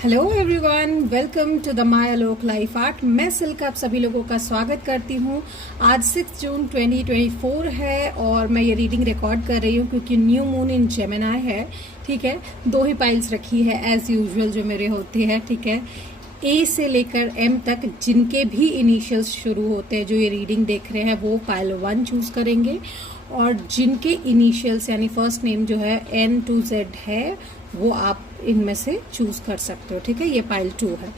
Hello everyone, welcome to the my Alok life art. मैं सिल्क आप सभी लोगों का स्वागत करती हूँ। आज 6 जून 2024 है और मैं ये रीडिंग रिकॉर्ड कर रही हूँ क्योंकि न्यू मून इन जेमिनी है। ठीक है, 2 ही पाइल्स रखी है एज यूजुअल जो मेरे होते हैं। ठीक है, ए से लेकर एम तक जिनके भी इनिशियल्स शुरू होते हैं जो ये रीडिंग देख रहे हैं वो पाइल 1 चूज करेंगे, और जिनके इनिशियल्स यानी फर्स्ट नेम जो है N to Z है वो आप इनमें से चूज कर सकते हो। ठीक है, ये पाइल 2 है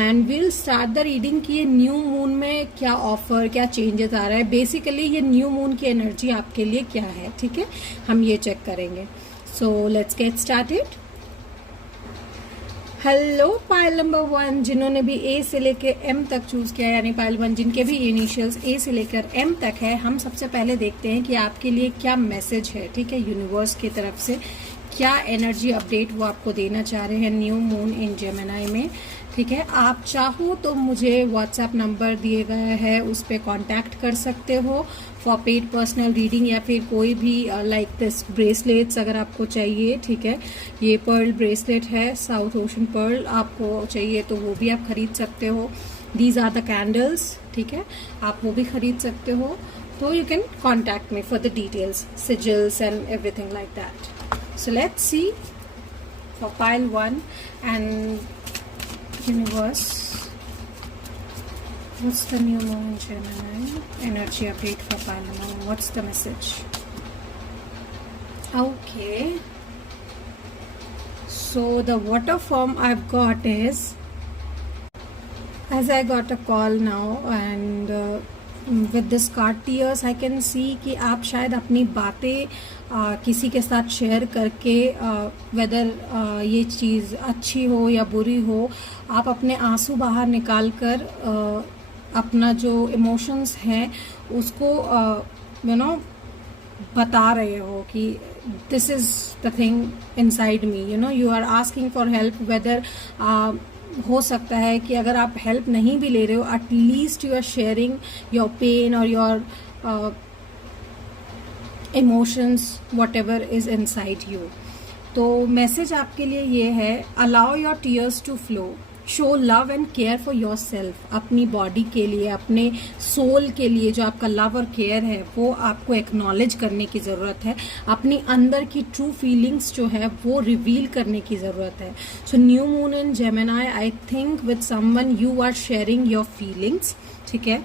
and will start the reading कि ये न्यू मून में क्या ऑफर, क्या चेंजेस आ रहा है। बेसिकली ये न्यू मून की एनर्जी आपके लिए क्या है। ठीक है, हम ये चेक करेंगे। So let's get started. Hello pile number 1 जिन्होंने भी ए से लेकर एम तक चूज किया, यानी पाइल 1 जिनके भी इनिशियल्स ए से लेकर एम तक है, हम सबसे पहले देखते हैं कि आपके लिए क्या मैसेज है। ठीक है, यूनिवर्स की तरफ से क्या एनर्जी अपडेट वो आपको देना चाह रहे हैं न्यू मून इन जेमिनी में। ठीक है, आप चाहो तो मुझे व्हाट्सएप नंबर दिए गए हैं उस पर कॉन्टैक्ट कर सकते हो फॉर पेड पर्सनल रीडिंग, या फिर कोई भी लाइक दिस ब्रेसलेट्स अगर आपको चाहिए। ठीक है, ये पर्ल ब्रेसलेट है, साउथ ओशन पर्ल, आपको चाहिए तो वो भी आप खरीद सकते हो। These are the candles. ठीक है, आप वो भी खरीद सकते हो। तो you can contact me for the details, sigils and everything like that. So let's see for pile 1 and universe. What's the new moon in Gemini? Energy update for pile 1. What's the message? Okay. So the water form I've got is, as I got a call now and with this card tears I can see कि आप शायद अपनी बातें किसी के साथ share करके weather ये चीज़ अच्छी हो या बुरी हो, आप अपने आंसू बाहर निकाल कर अपना जो इमोशंस हैं उसको बता रहे हो कि this is the thing inside me. You are asking for help. Whether हो सकता है कि अगर आप हेल्प नहीं भी ले रहे हो, at least you are sharing your pain और your emotions, whatever is inside you. तो मैसेज आपके लिए ये है, allow your tears to flow, show love and care for yourself. अपनी बॉडी के लिए, अपने सोल के लिए जो आपका लव और केयर है वो आपको एक्नॉलेज करने की ज़रूरत है। अपनी अंदर की ट्रू फीलिंग्स जो है वो रिवील करने की ज़रूरत है। So new moon in Gemini, I think with someone you are sharing your feelings. ठीक है,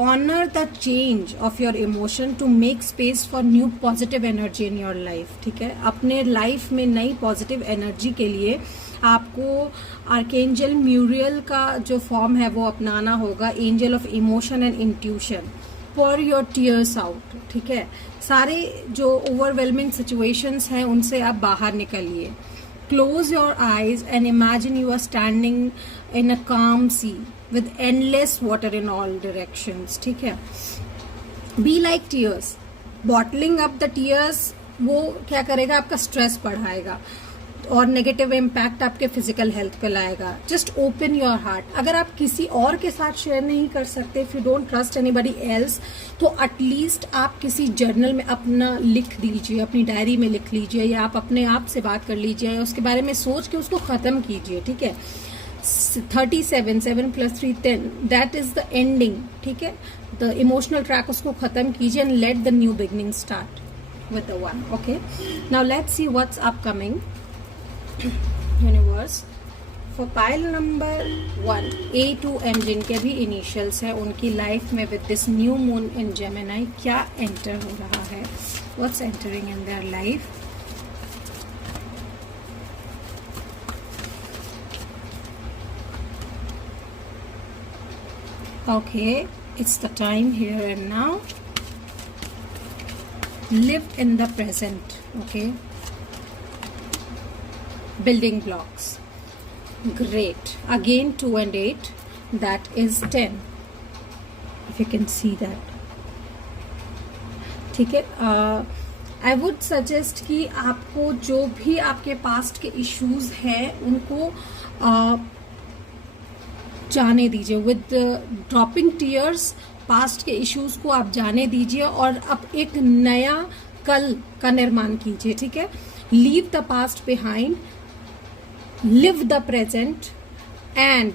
honour the change of your emotion to make space for new positive energy in your life. ठीक है, अपने life में नई positive energy के लिए आपको आर्कएंजल म्यूरियल का जो फॉर्म है वो अपनाना होगा, angel of emotion and intuition. pour your tears out. ठीक है, सारे जो ओवरवेलमिंग सिचुएशंस हैं उनसे आप बाहर निकलिए। Close your eyes and imagine you are standing in a calm sea with endless water in all directions. ठीक है, be like tears. Bottling up the tears वो क्या करेगा, आपका स्ट्रेस बढ़ाएगा और नेगेटिव इम्पैक्ट आपके फिजिकल हेल्थ पे लाएगा। Just open your heart. अगर आप किसी और के साथ शेयर नहीं कर सकते, if you don't trust anybody else, तो एटलीस्ट आप किसी जर्नल में अपना लिख दीजिए, अपनी डायरी में लिख लीजिए, या आप अपने आप से बात कर लीजिए, उसके बारे में सोच के उसको खत्म कीजिए। ठीक है, 37 7 + 3 10, दैट इज द एंडिंग। ठीक है, द इमोशनल ट्रैक उसको खत्म कीजिए and let the new beginning start with the 1. Okay, now let's see what's upcoming universe for pile number 1 A to M जिनके भी इनिशियल्स हैं उनकी लाइफ में with this new moon in Gemini क्या enter हो रहा है, what's entering in their life. Okay, it's the time here and now. Live in the present. Okay, building blocks. Great. Again 2 and 8, that is 10, if you can see that. ठीक है, I would suggest कि आपको जो भी आपके past के issues हैं उनको जाने दीजिए। विद ड्रॉपिंग टीयर्स पास्ट के इश्यूज को आप जाने दीजिए और अब एक नया कल का निर्माण कीजिए। ठीक है, leave the past behind live the present and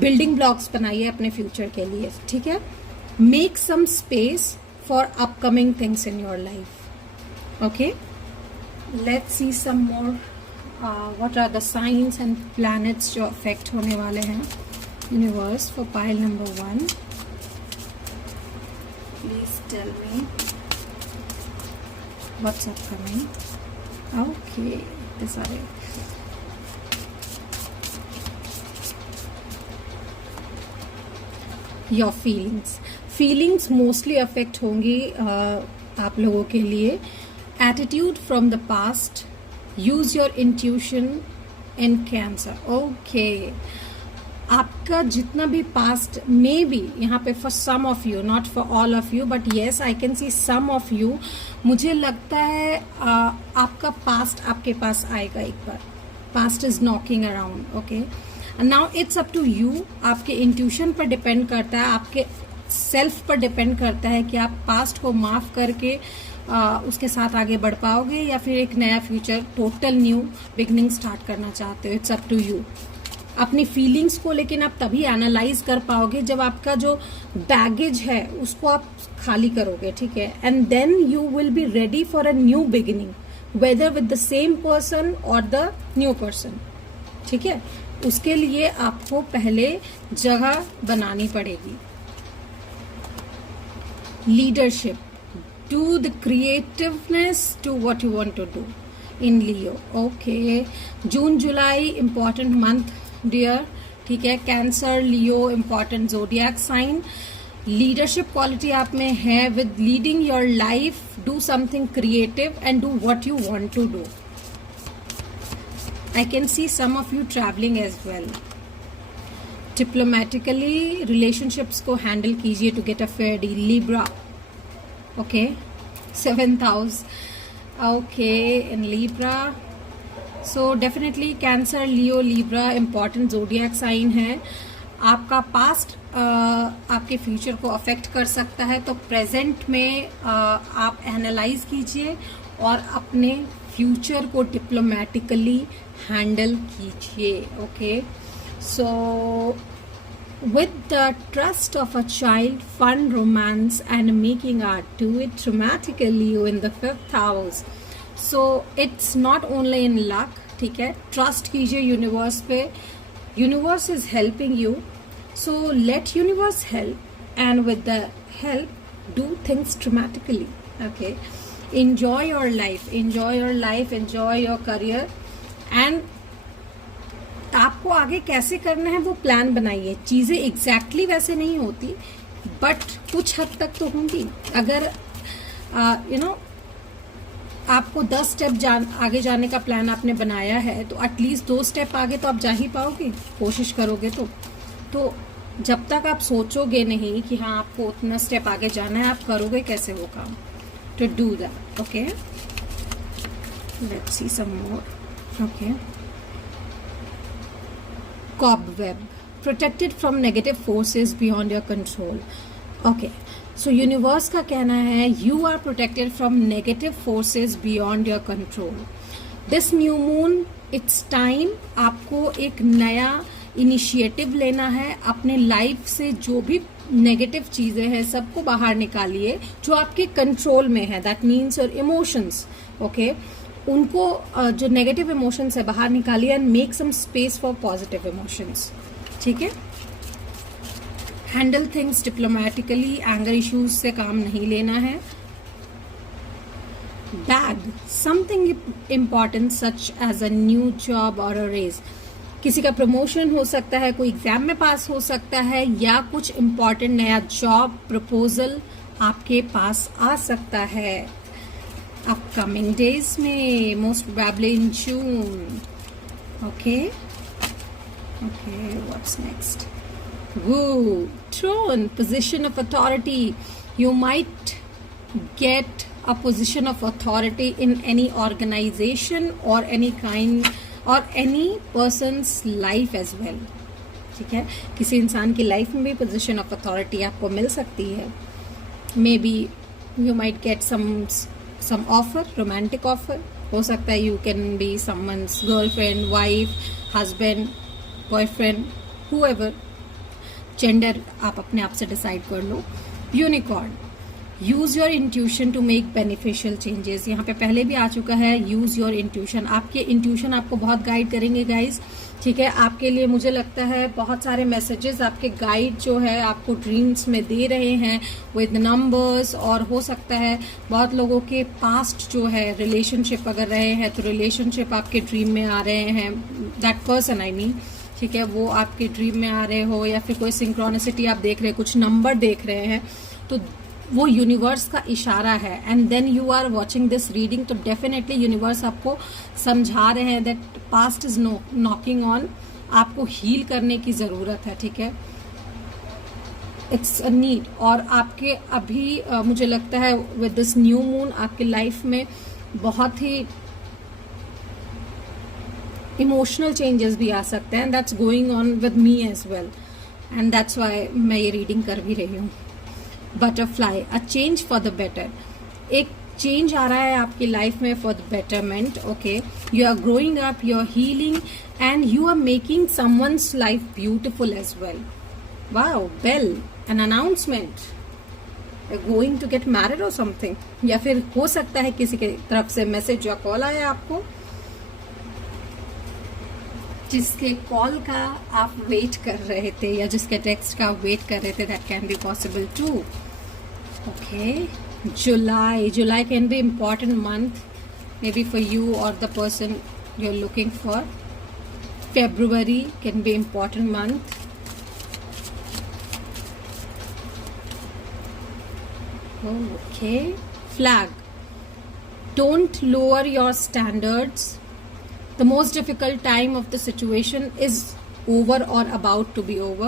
building blocks बनाइए अपने फ्यूचर के लिए, ठीक है। Make some space for upcoming things in your life, okay. Let's see some more what are the signs and planets जो affect होने वाले हैं universe for pile number 1। Please tell me what's upcoming. Okay, this are it. Your feelings mostly affect होंगी आप लोगों के लिए. Attitude from the past, use your intuition in Cancer. Okay, आपका जितना भी पास्ट मे बी यहाँ पे for some of you, not for all of you, but yes I can see some of you. मुझे लगता है आपका पास्ट आपके पास आएगा एक बार. Past is knocking around, okay. Now it's up to you. आपके इंट्यूशन पर डिपेंड करता है, आपके सेल्फ पर डिपेंड करता है कि आप पास्ट को माफ करके उसके साथ आगे बढ़ पाओगे या फिर एक नया future, total new beginning start करना चाहते हो. It's up to you. अपनी फीलिंग्स को लेकिन आप तभी एनालाइज कर पाओगे जब आपका जो बैगेज है उसको आप खाली करोगे, ठीक है. And then you will be ready for a new beginning, whether with the same person और द न्यू पर्सन, ठीक है. उसके लिए आपको पहले जगह बनानी पड़ेगी. Leadership, do the creativeness to what you want to do in Leo, okay. June July important month dear, ठीक है. Cancer, Leo important zodiac sign. Leadership quality आप में है with leading your life. Do something creative and do what you want to do. I can see some of you travelling as well. Diplomatically relationships को handle कीजिए to get a fair deal. Libra, okay. 7th house, okay, in Libra. So definitely Cancer, Leo, Libra important zodiac sign है. आपका past आपके future को affect कर सकता है, तो प्रेजेंट में आप एनालाइज कीजिए और अपने फ्यूचर को डिप्लोमेटिकली हैंडल कीजिए, okay. So with the trust of a child, fun, romance and making art, do it dramatically in the 5th house. So it's not only in luck, ठीक है. Trust कीजिए universe पे. Universe is helping you, so let universe help and with the help do things dramatically, okay. enjoy your life, enjoy your life, enjoy your career. And आपको आगे कैसे करना है वो प्लान बनाइए. चीजें एग्जैक्टली वैसे नहीं होती, बट कुछ हद तक तो होंगी. अगर यू नो आपको 10 स्टेप आगे जाने का प्लान आपने बनाया है, तो एटलीस्ट 2 स्टेप आगे तो आप जा ही पाओगे, कोशिश करोगे तो जब तक आप सोचोगे नहीं कि हाँ आपको उतना स्टेप आगे जाना है, आप करोगे कैसे वो काम. To do that, okay. Let's see some more, okay. Cobweb, protected from negative forces beyond your control. Okay, so universe का कहना है you are protected from negative forces beyond your control. This new moon, it's time आपको एक नया initiative लेना है. अपने life से जो भी नेगेटिव चीजें हैं सबको बाहर निकालिए जो आपके कंट्रोल में है. That means your emotions, okay. उनको जो नेगेटिव इमोशंस है बाहर निकालिए and make some space for positive emotions, ठीक है. Handle things diplomatically. Anger issues से काम नहीं लेना है. Bag something important such as a new job और अ रेज. किसी का प्रमोशन हो सकता है, कोई एग्जाम में पास हो सकता है, या कुछ इम्पॉर्टेंट नया जॉब प्रपोजल आपके पास आ सकता है अपकमिंग डेज में, most probably in June, okay. Okay, what's next? Woo, throne, position of authority. You might get a position of authority in any organization or any kind or any person's life as well. ठीक है, किसी इंसान की life में भी position of authority आपको मिल सकती है. Maybe you might get some offer, romantic offer, हो सकता है you can be someone's girlfriend, wife, husband, boyfriend, however, gender आप अपने आप से डिसाइड कर लो। Unicorn, use your intuition to make beneficial changes. यहाँ पे पहले भी आ चुका है, यूज योर इंट्यूशन। आपके इंट्यूशन आपको बहुत गाइड करेंगे गाइज, ठीक है। आपके लिए मुझे लगता है बहुत सारे मैसेजेस आपके गाइड जो है आपको ड्रीम्स में दे रहे हैं विद नंबर्स, और हो सकता है बहुत लोगों के पास्ट जो है रिलेशनशिप अगर रहे हैं तो रिलेशनशिप आपके ड्रीम में आ रहे हैं, दैट पर्सन आई मीन, ठीक है, वो आपके ड्रीम में आ रहे हो, या फिर कोई सिंक्रोनिसिटी आप देख रहे हैं, कुछ नंबर देख रहे हैं, तो वो यूनिवर्स का इशारा है। And then you are watching this reading, तो डेफिनेटली यूनिवर्स आपको समझा रहे हैं that past is knocking on, आपको हील करने की जरूरत है, ठीक है, इट्स अ नीड। और आपके अभी मुझे लगता है विद दिस न्यू मून आपके लाइफ में बहुत ही इमोशनल चेंजेस भी आ सकते हैं, that's going on with me as well, and that's why मैं ये रीडिंग कर भी रही हूँ। Butterfly, a change for the better, एक चेंज आ रहा है आपकी लाइफ में for the betterment, okay. You are growing up, you are healing, and you are making someone's life beautiful as well. Wow, bell, an announcement, going to get married और something, या फिर हो सकता है किसी की तरफ से मैसेज या कॉल आया आपको, जिसके कॉल का आप वेट कर रहे थे या जिसके टेक्स्ट का आप वेट कर रहे थे, that can be possible too, okay. July can be important month maybe for you और the person you are looking for. February can be important month, okay. Flag, don't lower your standards, the most difficult time of the situation is over or about to be over.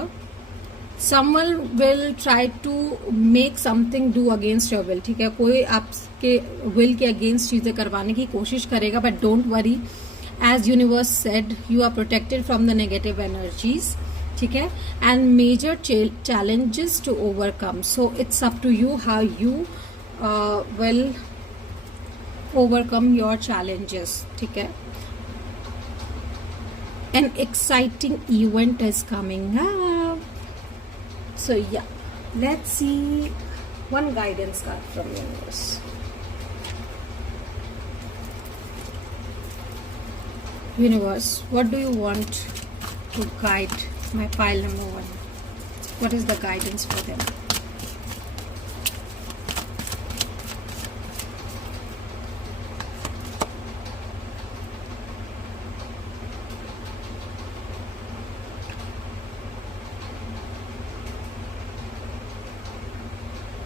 Someone will try to make something do against your will, ठीक है, कोई आपके will के against चीजें करवाने की कोशिश करेगा, but don't worry, as universe said, you are protected from the negative energies, ठीक है, and major challenges to overcome, so it's up to you how you will overcome your challenges, ठीक है। An exciting event is coming up. So yeah, let's see one guidance card from universe. Universe, what do you want to guide my pile number 1? What is the guidance for them?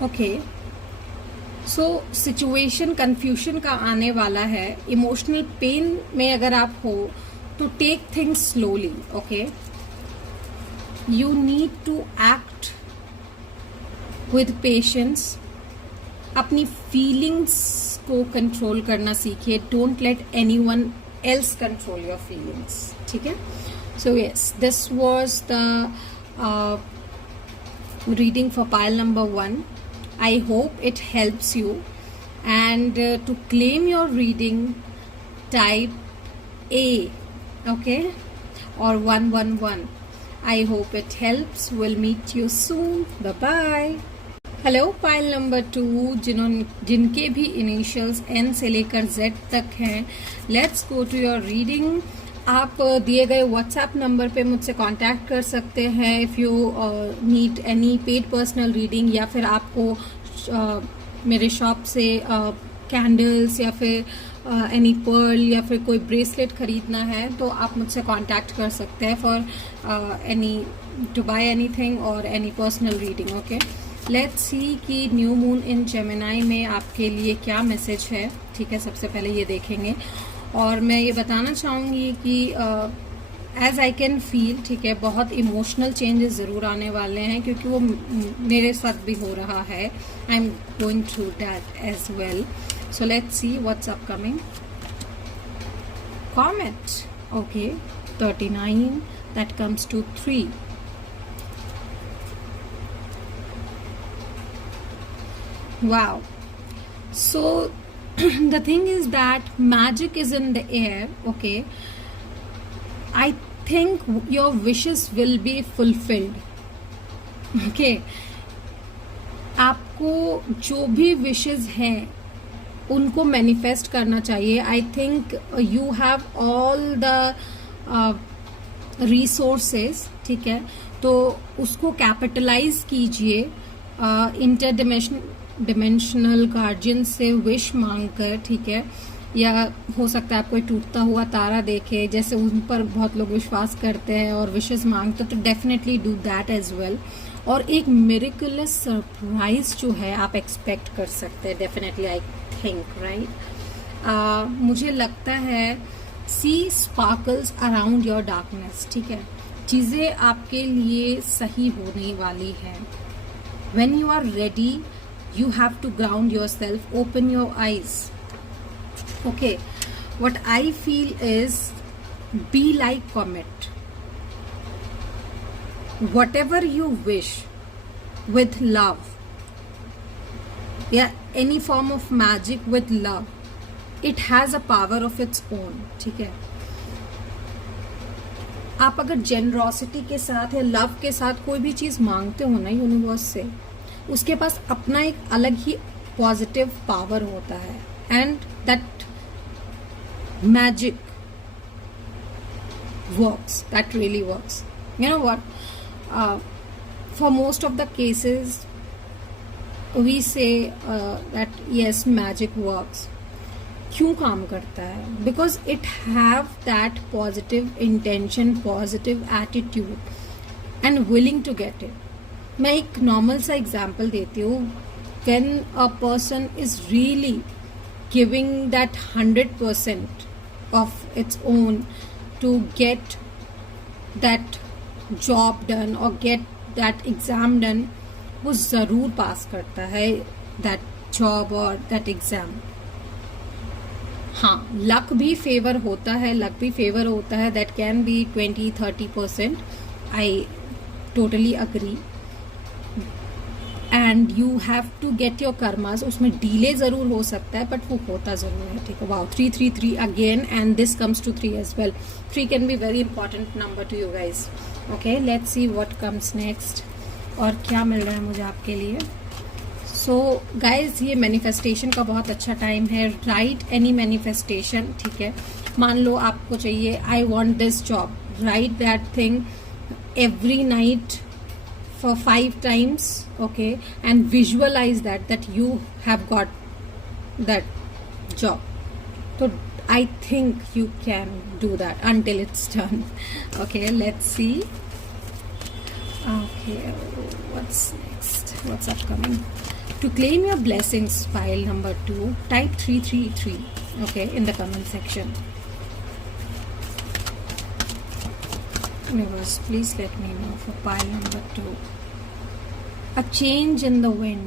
Okay, so situation confusion का आने वाला है। Emotional pain में अगर आप हो तो take things slowly, okay. You need to act with patience, अपनी फीलिंग्स को कंट्रोल करना सीखिए, don't let anyone else control your feelings, ठीक है। So yes, this was the reading for pile number 1. I hope it helps you, and to claim your reading type A, okay, or 111. I hope it helps. We'll meet you soon. Bye bye. Hello pile number 2, जिनके भी initials N से लेकर Z तक हैं, let's go to your reading. आप दिए गए WhatsApp number पे मुझसे कांटेक्ट कर सकते हैं if you need any paid personal reading, या फिर आपको मेरे शॉप से कैंडल्स या फिर एनी पर्ल या फिर कोई ब्रेसलेट खरीदना है तो आप मुझसे कांटेक्ट कर सकते हैं for any to buy anything और any personal reading, okay. Let's see कि न्यू मून इन जेमिनाई में आपके लिए क्या मैसेज है, ठीक है। सबसे पहले ये देखेंगे, और मैं ये बताना चाहूँगी कि एज आई कैन फील, ठीक है, बहुत इमोशनल चेंजेस ज़रूर आने वाले हैं, क्योंकि वो मेरे साथ भी हो रहा है। I am going through that as well, so let's see what's upcoming. Comet, okay, 39, that comes to 3. Wow. So the thing is that magic is in the air. Okay, I think your wishes will be fulfilled. Okay, आपको जो भी wishes हैं उनको manifest करना चाहिए. I think you have all the resources. ठीक है, तो उसको कैपिटलाइज कीजिए. डिमेंशनल गार्जियन से विश मांगकर. ठीक है, या हो सकता है आप कोई टूटता हुआ तारा देखे, जैसे उन पर बहुत लोग विश्वास करते हैं और विशेस मांगते, तो definitely do that as well. और एक मिरेकुलस सरप्राइज जो है आप एक्सपेक्ट कर सकते हैं डेफिनेटली. I think right. मुझे लगता है see sparkles around your darkness. ठीक है, चीज़ें आपके लिए सही होने वाली है. When you are ready you have to ground yourself, open your eyes. Okay, what I feel is be like comet. Whatever you wish with love, yeah, any form of magic with love, it has a power of its own. ठीक है, आप अगर generosity के साथ या love के साथ कोई भी चीज मांगते हो ना यूनिवर्स से, उसके पास अपना एक अलग ही पॉजिटिव पावर होता है. And that magic works, that really works. You know what, for most of the cases we say that yes magic works. क्यों काम करता है? Because it have that positive intention, positive attitude and willing to get it. मैं एक normal सा example देती हूँ. When a person is really giving that 100% of its own to get that job done और गेट दैट एग्जाम डन, वो ज़रूर pass करता है दैट जॉब और दैट एग्जाम. हाँ, लक भी फेवर होता है, that can be 20-30%. I totally agree. And you have to get your karmas. उसमें डिले जरूर हो सकता है बट वो होता जरूर है. ठीक है, wow, 333 again and this comes to 3 as well. 3 can be very important number to you guys. Okay, let's see what comes next और क्या मिल रहा है मुझे आपके लिए. सो गाइज, ये मैनिफेस्टेशन का बहुत अच्छा टाइम है. Right any manifestation. ठीक है, मान लो आपको चाहिए I want this job. Right that thing every night for 5 times. Okay, and visualize that you have got that job. So I think you can do that until it's done. Okay, let's see. Okay, what's next, what's upcoming? To claim your blessings, file number 2, type 333. Okay, in the comment section. Universe, please let me know for pile number 2. A change in the wind.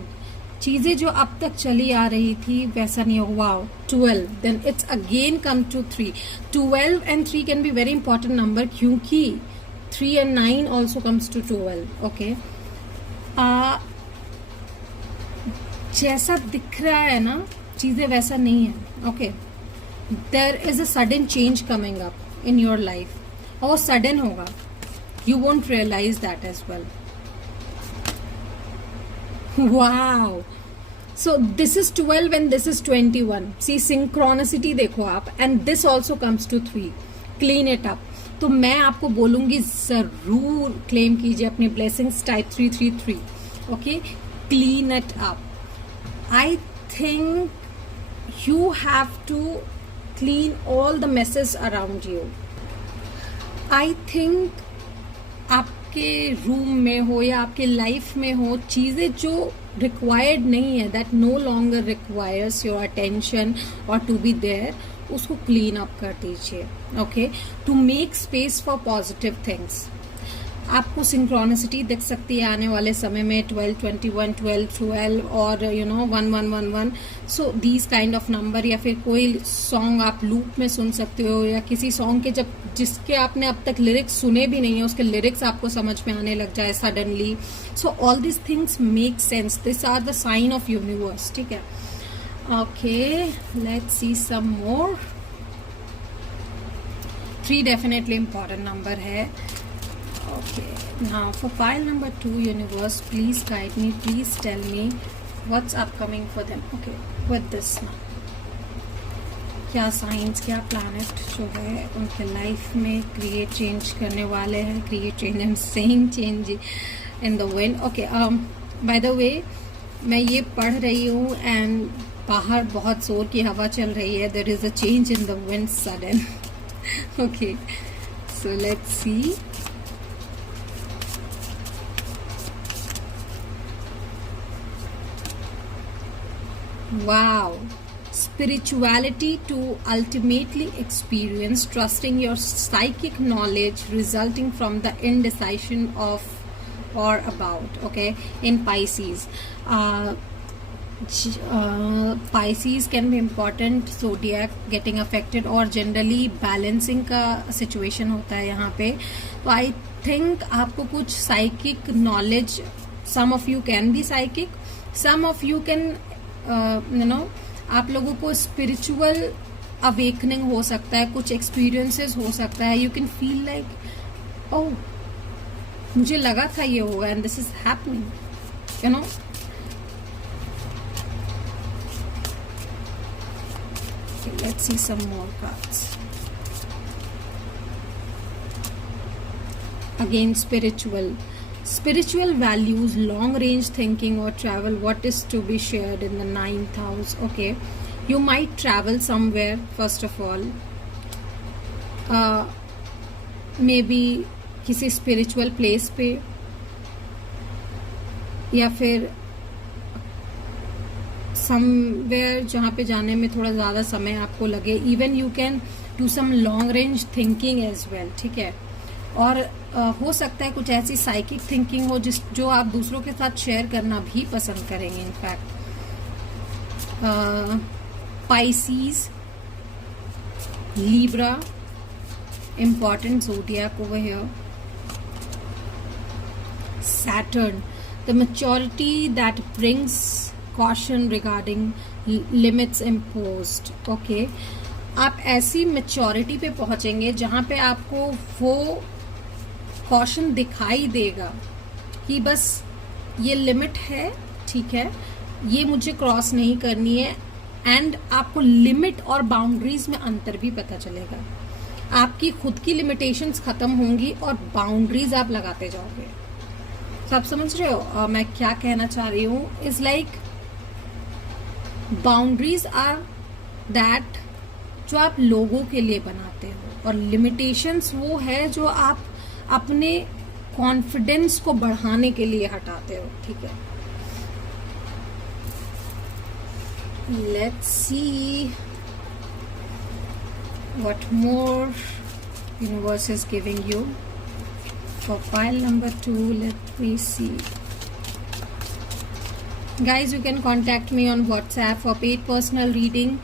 चीजें जो अब तक चली आ रही थी वैसा नहीं हुआ. 12, then it's again come to 3. 12 and 3 can be very important number क्योंकि 3 and 9 also comes to 12. Okay, जैसा दिख रहा है ना चीजें वैसा नहीं है. Okay, there is a sudden change coming up in your life. और सडन होगा. You won't realize that as well. Wow. So this is 12 and this is 21. See, synchronicity देखो आप. And this also comes to 3. Clean it up. तो मैं आपको बोलूंगी जरूर claim कीजिए अपनी blessings. Type 333. Okay, clean it up. I think you have to clean all the messes around you. I think आपके रूम में हो या आपके लाइफ में हो चीज़ें जो रिक्वायर्ड नहीं है, that no longer requires your attention और टू बी देयर, उसको क्लीन अप कर दीजिए. Okay, to make space for positive things. आपको सिंक्रोनिसिटी दिख सकती है आने वाले समय में 12, 21, 12, 12 और 1, 1, 1, 1. So these kind of number. या फिर कोई सॉन्ग आप लूप में सुन सकते हो या किसी सॉन्ग के जिसके आपने अब तक लिरिक्स सुने भी नहीं है उसके लिरिक्स आपको समझ में आने लग जाए suddenly. So all this things make sense. This are the sign of universe. ठीक है, Okay, let's see some more. 3 definitely important number है. Okay, now for pile number 2, universe, please guide me, please tell me what's upcoming for them. Okay, with this now. क्या science, क्या planet जो है उनके life में create change करने वाले हैं. Create change, I am saying change in the wind. Okay, by the way मैं ये पढ़ रही हूँ एंड बाहर बहुत जोर की हवा चल रही है. There is a change in the wind sudden. Okay, so let's see. Wow. Spirituality to ultimately experience, trusting your psychic knowledge resulting from the indecision of or about. Okay, in Pisces. Pisces can be important zodiac getting affected और generally balancing का situation होता है यहाँ पे. तो I think आपको कुछ psychic knowledge, some of you can be psychic, some of you can आप लोगों को स्पिरिचुअल अवेकनिंग हो सकता है, कुछ एक्सपीरियंसेस हो सकता है. You can feel like oh मुझे लगा था ये होगा and this is happening, you know. Let's see some more cards. Again spiritual values, long range thinking or travel, what is to be shared in the 9th house. Okay, you might travel somewhere first of all, maybe किसी spiritual place पे, या फिर somewhere जहाँ पे जाने में थोड़ा ज़्यादा समय आपको लगे. even you can do some long range thinking as well. ठीक है, और हो सकता है कुछ ऐसी साइकिक थिंकिंग हो जो आप दूसरों के साथ शेयर करना भी पसंद करेंगे. In fact Pisces, Libra, important zodiac over here. Saturn, the maturity that brings caution regarding limits imposed. Okay, आप ऐसी मेच्योरिटी पे पहुंचेंगे जहां पे आपको वो कॉशन दिखाई देगा कि बस ये लिमिट है, ठीक है, ये मुझे क्रॉस नहीं करनी है. एंड आपको लिमिट और बाउंड्रीज में अंतर भी पता चलेगा. आपकी खुद की लिमिटेशंस खत्म होंगी और बाउंड्रीज आप लगाते जाओगे. तो आप समझ रहे हो मैं क्या कहना चाह रही हूँ. Is like boundaries are that जो आप लोगों के लिए बनाते हो, और लिमिटेशंस वो है जो आप अपने कॉन्फिडेंस को बढ़ाने के लिए हटाते हो. ठीक है, let's see what more universe is giving you for pile number 2. Let me see. Guys, you can contact me on WhatsApp for paid personal reading,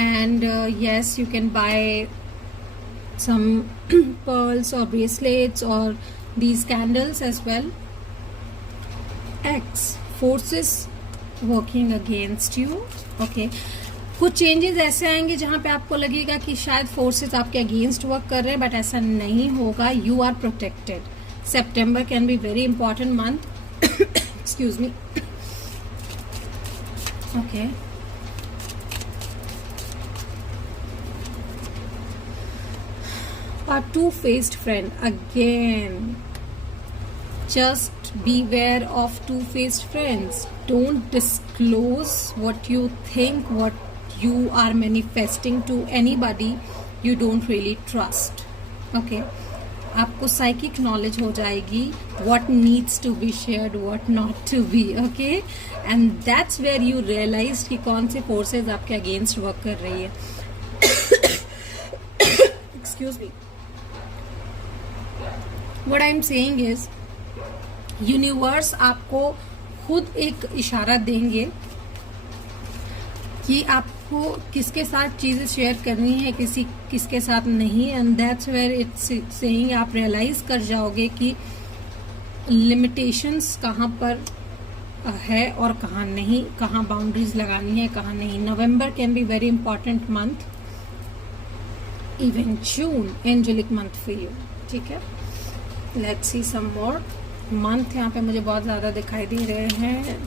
and yes, you can buy some pearls or bracelets or these candles as well. X forces working against you. Okay, कुछ changes ऐसे आएंगे जहां पे आपको लगेगा कि शायद forces आपके अगेंस्ट वर्क कर रहे हैं, बट ऐसा नहीं होगा. You are protected. September can be very important month. Excuse me. Okay, a two-faced friend again. Just beware of two-faced friends. Don't disclose what you think, what you are manifesting to anybody you don't really trust. Okay, आपको psychic knowledge हो जाएगी what needs to be shared, what not to be. Okay, and that's where you realize कि कौन से forces आपके against work कर रही है. Excuse me. What I'm saying is, universe आपको खुद एक इशारा देंगे कि आपको किसके साथ चीज़ें शेयर करनी है, किसके साथ नहीं. And that's where it's saying, आप रियलाइज कर जाओगे कि लिमिटेशंस कहाँ पर है और कहाँ नहीं, कहाँ बाउंड्रीज लगानी है, कहाँ नहीं. November can be very important month, even June angelic month for you. ठीक है, let's see some more month. यहाँ पे मुझे बहुत ज़्यादा दिखाई दे रहे हैं.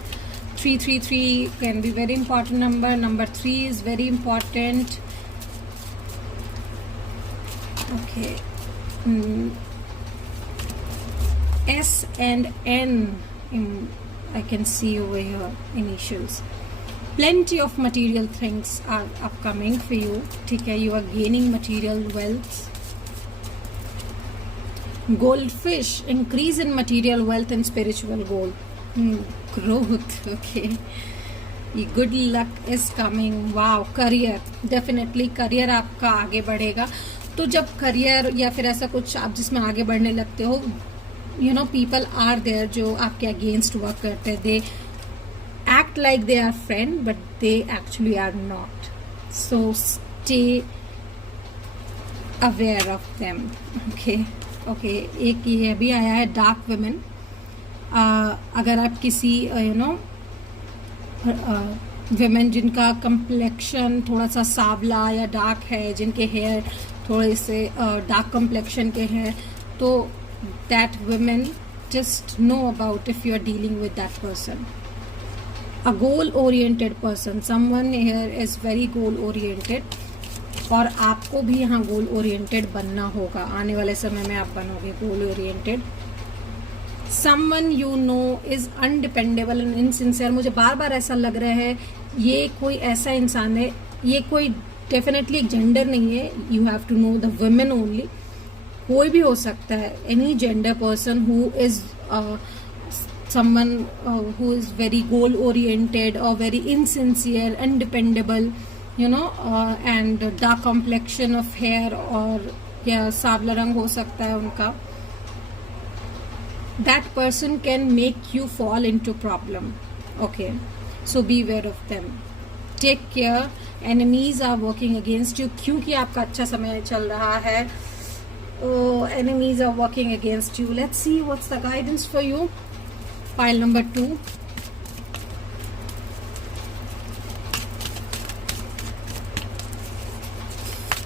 333 can be very important number. Number 3 is very important. Okay, S and N I can see over here initials. Plenty of material things are upcoming for you. ठीक है, you are gaining material wealth. Goldfish, increase in material wealth and spiritual goal. Growth. Okay, good luck is coming. Wow, career, definitely career आपका आगे बढ़ेगा. तो जब career या फिर ऐसा कुछ आप जिसमें आगे बढ़ने लगते हो, you know people are there जो आपके अगेंस्ट वर्क करते हैं. They act like they are friend but they actually are not. So stay aware of them. Okay, एक ये भी आया है डार्क वुमेन. अगर आप किसी यू नो विमेन जिनका कम्प्लेक्शन थोड़ा सा सांवला या डार्क है, जिनके हेयर थोड़े से डार्क कम्प्लेक्शन के हैं, तो that women just know about if you are dealing with that person. A goal oriented person, someone here is very goal oriented, और आपको भी यहाँ गोल ओरिएंटेड बनना होगा. आने वाले समय में आप बनोगे goal oriented. Someone you know is undependable and insincere. मुझे बार बार ऐसा लग रहा है ये कोई ऐसा इंसान है, ये कोई डेफिनेटली एक जेंडर नहीं है. You have to know the women only. कोई भी हो सकता है, any gender person who is someone who is very goal oriented or very insincere, undependable, you know, and dark complexion of hair, और या सांवला रंग हो सकता है उनका. That person can make you fall into problem. Okay, so beware of them. Take care. Enemies are working against you. क्योंकि आपका अच्छा समय चल रहा है. Enemies are working against you. Let's see what's the guidance for you. Pile number 2.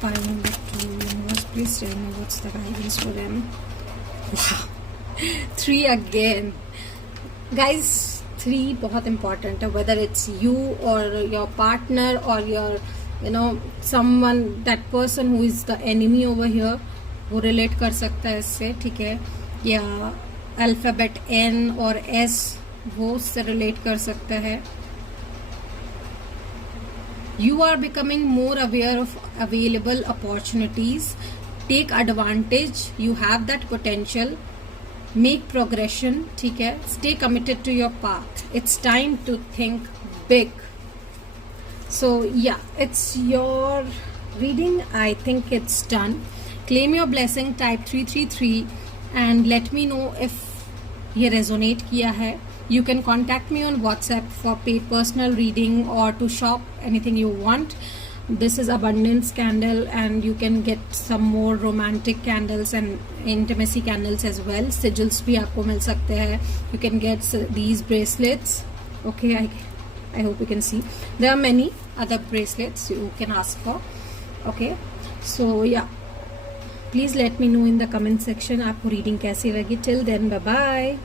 Pile number 2. Universe, please tell me what's the guidance for them. Wow. 3 again. Guys, 3 बहुत important है. Whether it's you or your partner or your, you know, someone, that person who is the enemy over here, वो relate कर सकता है इससे. ठीक है, या अल्फ़ाबेट N और S वो उससे रिलेट कर सकता है. You are becoming more aware of available opportunities. Take advantage. You have that potential. Make progression. ठीक है, stay committed to your path. It's time to think big. So yeah, it's your reading. I think it's done. Claim your blessing. Type 333 and let me know if ये resonate किया है. You can contact me on WhatsApp for paid personal reading or to shop anything you want. This is abundance candle and you can get some more romantic candles and intimacy candles as well. Sigils भी आपको मिल सकते हैं. You can get these bracelets. Okay, I hope you can see. There are many other bracelets you can ask for. Okay, so yeah. Please let me know in the comment section आपको reading कैसी लगी. Till then, bye bye.